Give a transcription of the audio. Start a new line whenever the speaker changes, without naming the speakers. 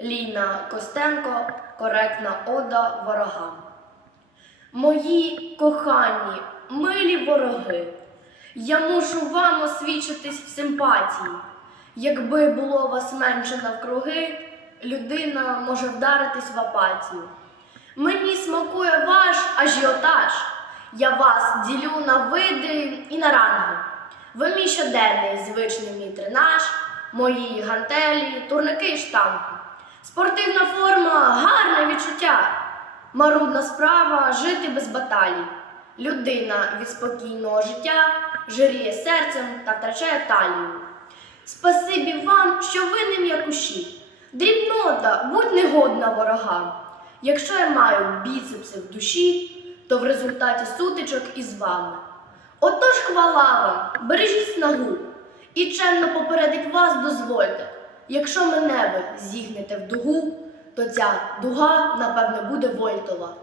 Ліна Костенко, коректна ода ворогам. Мої кохані, милі вороги, я мушу вам освічитись в симпатії. Якби було вас менше навкруги, людина може вдаритись в апатію. Мені смакує ваш ажіотаж. Я вас ділю на види і на ранги. Ви мій щоденний звичний мій тренаж, мої гантелі, турники і штанги. Спортивна форма гарне відчуття. Марудна справа жити без баталій. Людина від спокійного життя жиріє серцем та втрачає талію. Спасибі вам, що ви не м'якуші. Дрібнота, будь негодна ворогам. Якщо я маю біцепси в душі, то в результаті сутичок із вами. Отож хвала вам, бережіть снагу, і чемно попередить вас дозвольте. Якщо мене ви зігнете в дугу, то ця дуга, напевно, буде вольтова.